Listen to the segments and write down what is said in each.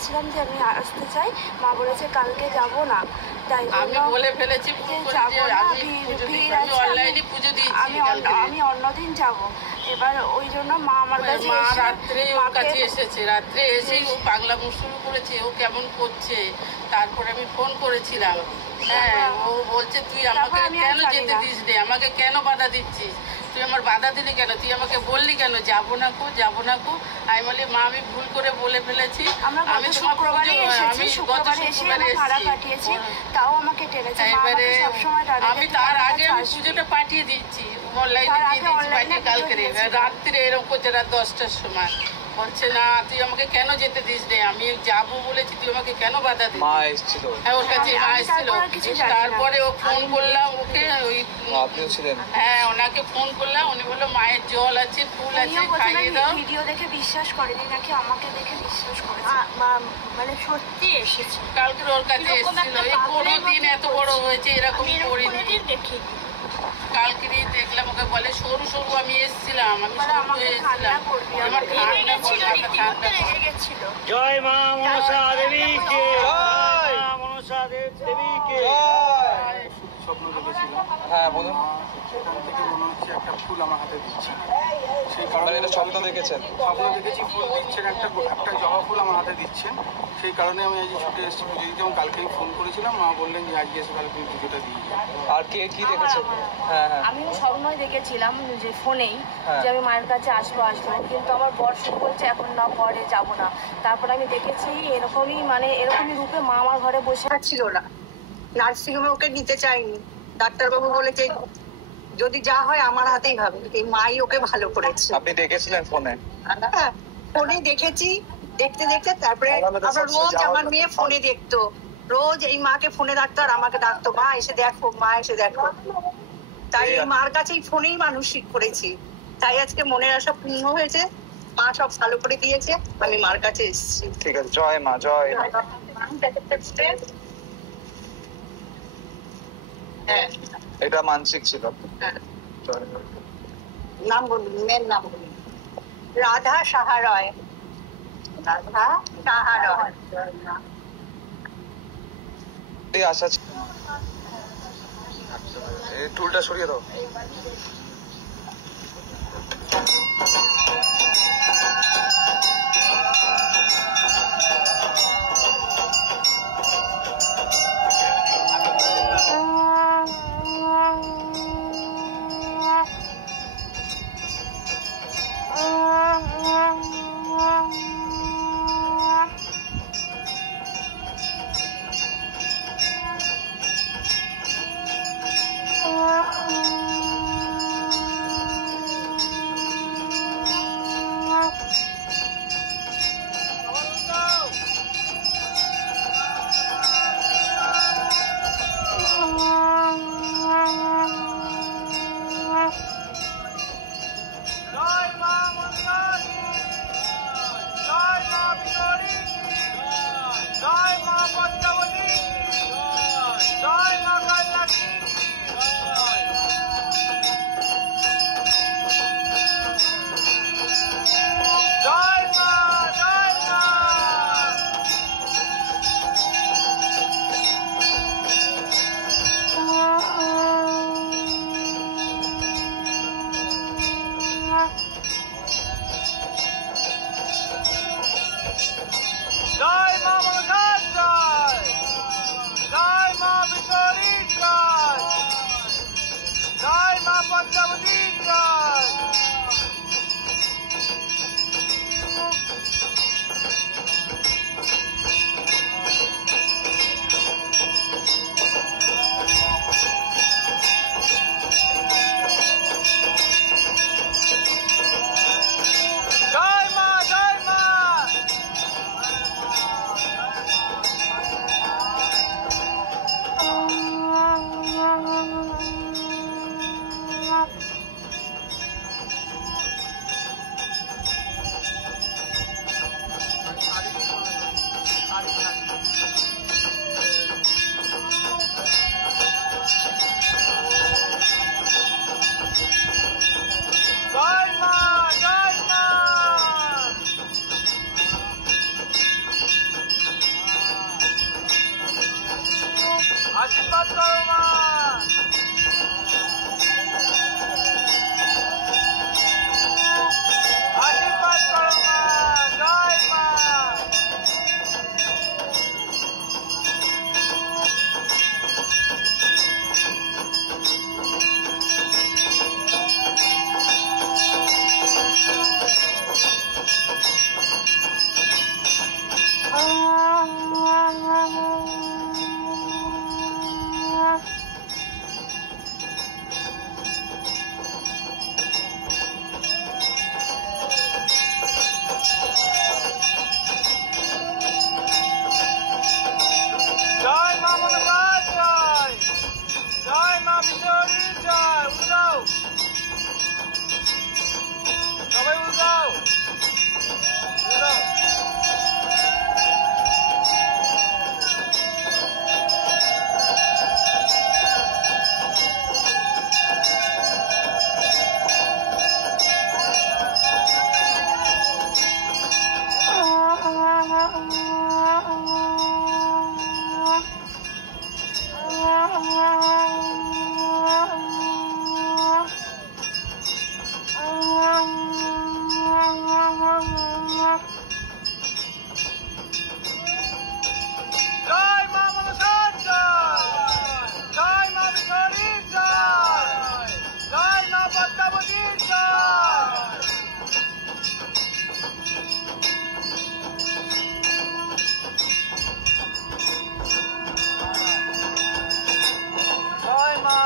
বলেছিলাম যে আমি আসতে চাই, মা বলেছে কালকে যাব না, তাই আমি বলে ফেলেছি আমি অন্যদিন যাব। এবার ওই জন্য মা আমার কাছে রাত্রে ওর কাছে এসেছে, রাত্রে এসেই ও পাগলামো শুরু করেছে, ও কেমন করছে। তারপরে আমি ফোন করেছিলাম, হ্যাঁ, ও বলছে তুই আমাকে কেন যেতে দিস রে, আমাকে কেন বাধা দিচ্ছিস, তুই আমার বাধা দিলি কেন, তুই আমাকে বললি কেন যাবো না কো যাবো না কো। আমি বলি মা আমি ভুল করে বলে ফেলেছি, আমি শুক্রবারে কাটিয়েছি, তাও আমাকে টেনেছে। আমি তার আগে আমি পুজোটা পাঠিয়ে দিচ্ছি অনলাইনে দিয়ে দিচ্ছি, পাঠিয়ে কালকে রাত্রে এরকম করছে, রাত 10টার সময় বলছে না তুই আমাকে কেন যেতে দিস রে, আমি যাবো বলেছি, তুই আমাকে কেন বাধা দিস। মা এসেছিল, হ্যাঁ ওর কাছে মা এসেছিল। তারপরে ও ফোন করলাম ওকে, ওই হ্যাঁ ওনাকে ফোন করলাম, উনি বললো মায়ের জল আছে ফুল আছে খাইয়ে দাও। ভিডিও দেখে বিশ্বাস করেনি নাকি, আমাকে দেখে বিশ্বাস করেছে, মানে সত্যি এসেছে। কালকে ওর কাছে এসেছিল, এই কোনোদিন এত বড় হয়েছে এরকম করিনি। কালকে দেখলাম ওকে বলে সরু সরু, আমি এসেছিলাম, আমি সরু এসেছিলাম, আমার ঠান্ডা লেগে গেছিল। জয় মা মনসা দেবীকে, জয় মা মনসা দেবীকে। স্বপ্ন দেখেছিলাম, হ্যাঁ বলুন। সেখান থেকে মনে হচ্ছে একটা ফুল আমার হাতে দিচ্ছে, সেই কারণে এটা স্বপ্ন দেখেছেন? স্বপ্ন দেখেছি ফুল দিচ্ছেন, একটা জবা ফুল আমার হাতে দিচ্ছেন, সেই কারণে আমি আজকে ছুটে এসেছি পুজো দিতে। এবং কালকেই ফোন করেছিলাম, মা বললেন যে আজকে এসে কালকে পুজোটা দিয়ে। আর কে কি দেখেছেন? হ্যাঁ হ্যাঁ আমিও স্বপ্নই দেখেছিলাম যে ফোনেই যে আমি মায়ের কাছে আসবো, কিন্তু আমার বর শুরু বলছে এখন না, পরে যাব না। তারপর আমি দেখেছি এরকমই, মানে এরকমই রূপে মা আমার ঘরে বসে ছিল না, নার্সিংহোমে ওকে নিতে চাইনি, ডাক্তারবাবু বলেছে যদি যা হয় আমার হাতেই হবে, এই মাই ওকে ভালো করেছে। আপনি দেখেছিলেন ফোনে? হ্যাঁ ফোনে দেখেছি, দেখতে দেখতে তারপরে আমরা রোজ, আমার মেয়ে ফোনে দেখতো, রোজ এই মাকে ফোনে ডাকতো আর আমাকে ডাকতো মা এসে দেখো, মা এসে দেখো। তাই এই মার কাছেই ফোনেই মানসিক করেছি, তাই আজকে মনের আশা পূর্ণ হয়েছে, মা সব ভালো করে দিয়েছে, আমি মার কাছে এসেছি। ঠিক আছে, জয় মা, জয়। এটা মানসিক ছিল। নাম বলুন, মেয়ের নাম বলুন। রাধা সাহা রয়, রাধা সাহা রয়। আশা এই টুলটা সরিয়ে দাও। জয় মা মনসার জয়, জয় মা বিহারীর জয়, জয় মা পদ্মাবতীর জয়। জয় মা।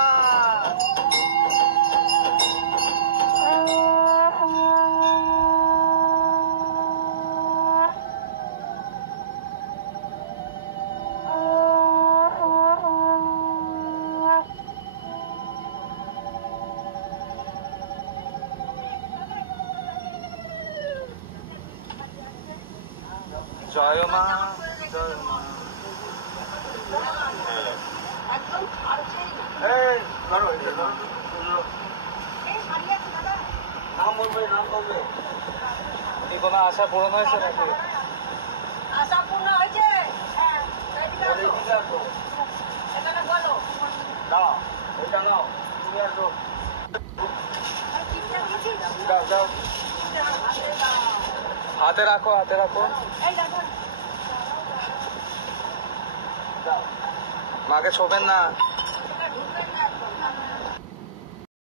জয় মা, জয় মা। এই ধরো, এটা ধরো। নাম বলবে, নাম বলবে। কি কোনো আশা পূরণ হয়েছে নাকি? আশা পূর্ণ হয়েছে। হ্যাঁ, এদিকে বলে আসো। দিতে আসো। এখানে বলো। নাও, এটা নাও, তুমি আসো। এই চিঠিটা দিয়েছিস? দাও দাও, হাতে দাও। হাতে রাখো, হাতে রাখো। এই দেখো। মাকে ছোবেন না।